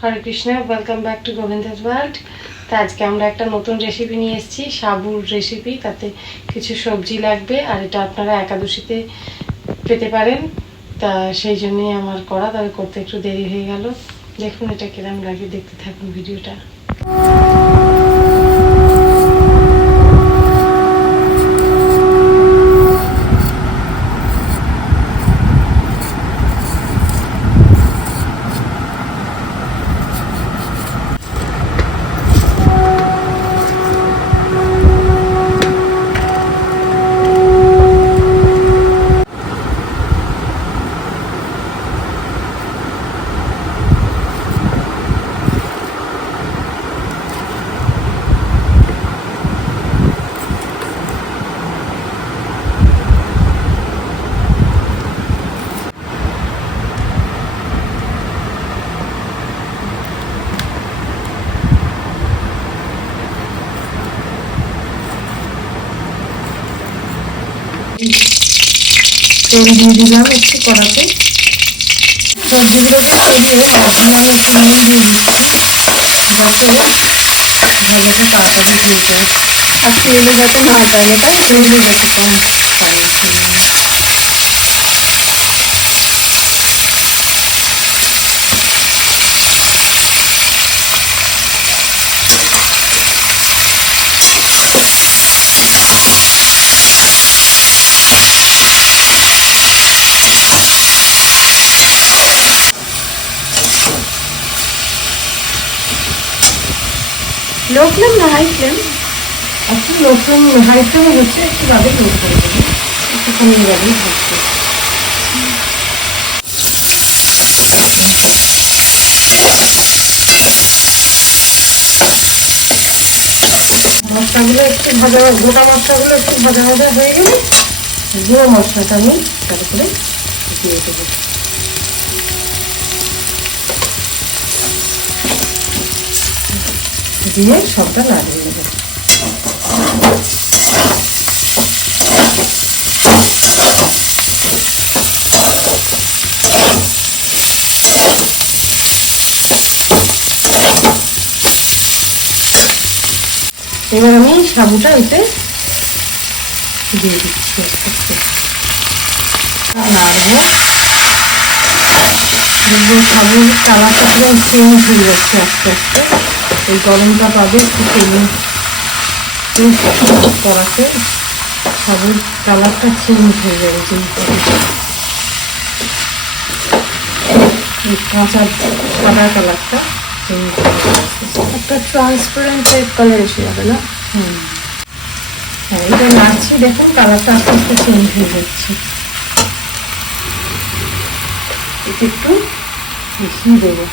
Hare Krishna welcome back to Govindas world তা আজকে আমরা একটা নতুন রেসিপি নিয়ে এসেছি, সাবুর রেসিপি তাতে কিছু সবজি লাগবে, আর এটা আপনারা একাদশীতে পেতে পারেন। তা সেই জন্যই আমার করা, তবে করতে একটু দেরি হয়ে গেল। দেখুন এটা কিরম লাগে, দেখতে থাকুন ভিডিওটা। তেল দিয়ে দিলাম একটু কড়াতে। সবজিগুলোকে ছড়িয়ে মশলা একটু নুন দিয়ে দিচ্ছি যাতে ভালোটা তাড়াতাড়ি দিয়ে যায় আর তেলে যাতে না যায় তাই তেলে যাতে কম পানি লো ফ্লেম না হাই ফ্লেম। একটু লো ফ্লেম হাই ফ্লেমে হচ্ছে একটু ভাবে লো করে দেবো একটুখানি এভাবেই ভাজছে মশলাগুলো একটু ভাজা গোটা মশলাগুলো একটু ভাজা ভাজা হয়ে গেলে গুঁড়ো মশলাটা আমি তারপরে দিয়ে দেবো। দিয়ে সবটা লাগিয়ে নেব। এবার আমি সাবুটা এতে দিয়ে দিচ্ছি নাড়বো। সাবুর কালারটা কীরকম চেঞ্জ হয়ে যাচ্ছে আস্তে আস্তে। এই গরমটা পাবে একটু করাতে সাবুর কালারটা চেঞ্জ হয়ে যাবে চেঞ্জ কাঁচা সাদা কালারটা চেঞ্জ একটা ট্রান্সপারেন্ট টাইপ কালার এসে যাবে না? হুম। হ্যাঁ এটা নাড়ছি দেখুন কালারটা আস্তে আস্তে চেঞ্জ হয়ে যাচ্ছে। এটা একটু বেশি দেবো।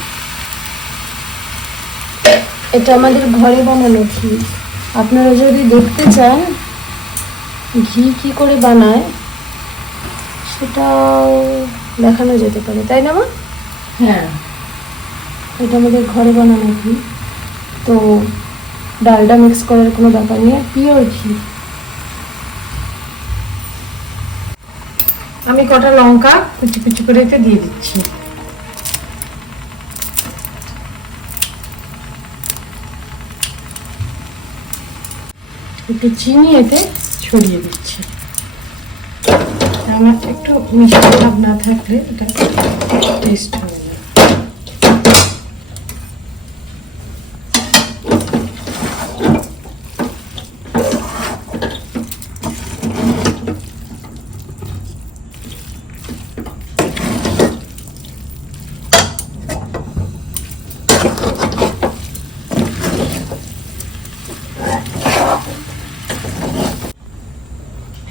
এটা আমাদের ঘরে বানানো ঘি। আপনারা যদি দেখতে চান ঘি কি করে বানায় সেটাও দেখানো যেতে পারে। তাই না মা? হ্যাঁ। এটা আমাদের ঘরে বানানো ঘি। তো ডালটা মিক্স করার কোনো ব্যাপার নেই পিওর ঘি। আমি কটা লঙ্কা কুচি কুচি করে এতে দিয়ে দিচ্ছি। একটু চিনি এতে ছড়িয়ে দিচ্ছি। আমার একটু মিষ্টি ভাব না থাকলে এটা টেস্ট হবে না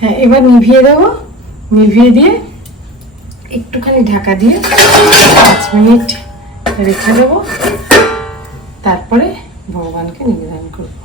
হ্যাঁ এবার নিভিয়ে দেবো। নিভিয়ে দিয়ে একটুখানি ঢাকা দিয়ে পাঁচ মিনিট রেখে দেবো। তারপরে ভগবানকে নিবেদন করব।